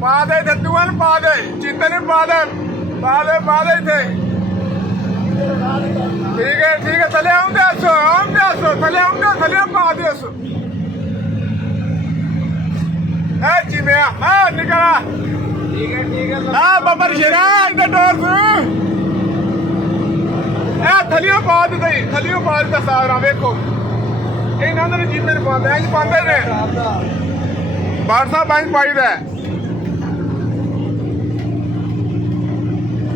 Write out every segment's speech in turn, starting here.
ਪਾ ਦੇ ਦੱਦੂਆਂ ਨੂੰ ਪਾ ਦੇ ਚੀਤੇ ਨੂੰ ਪਾ ਦੇ ਇੱਥੇ ਠੀਕ ਹੈ ਥੱਲੇ ਆਉਂਦੇ ਆਸੋ ਥੱਲੇ ਪਾ ਦੇ ਆਸੋ ਜਿਵੇਂ ਨਿਕਲਾ ਠੀਕ ਹੈ ਬੱਬਰ ਸ਼ੇਰਾ ਇੰਦਾ ਡੋਰ ਥੱਲਿਓ ਪਾ ਦਿੱਤਾ ਸਾਰਾ ਵੇਖੋ ਇਹਨਾਂ ਦੇ ਜੀਪੇ ਨੂੰ ਪਾਉਂਦੇ ਨੇ ਬਾਰਸਾ ਬਾਈਂ ਪਾਈਦਾ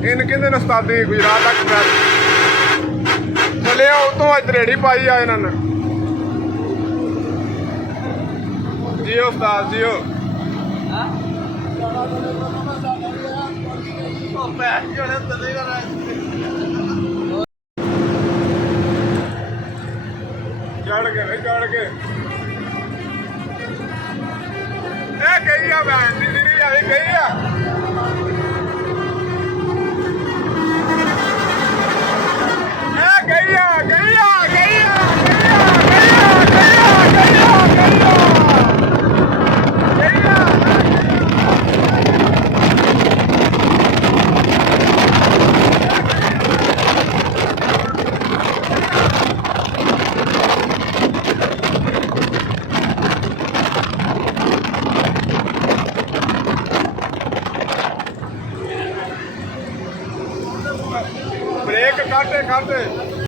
ਇਹਨ ਕਹਿੰਦੇ ਨੇ ਉਸਤਾਦੀ ਗੁਜਰਾਤ ਤੱਕ ਚੱਲਿਆ ਉਤੋਂ ਅੱਜ ਰੇੜੀ ਪਾਈ ਆ ਇਹਨਾਂ ਨੇ ਜੀਓ ਉਸਤਾਦ ਜੀਓ ਚੜ ਕੇ ਇਹ ਗਈ ਆ ਭੈਣ ਦੀ ਜਿਹੜੀ ਆਈ ਗਈ ਆ ब्रेक काटे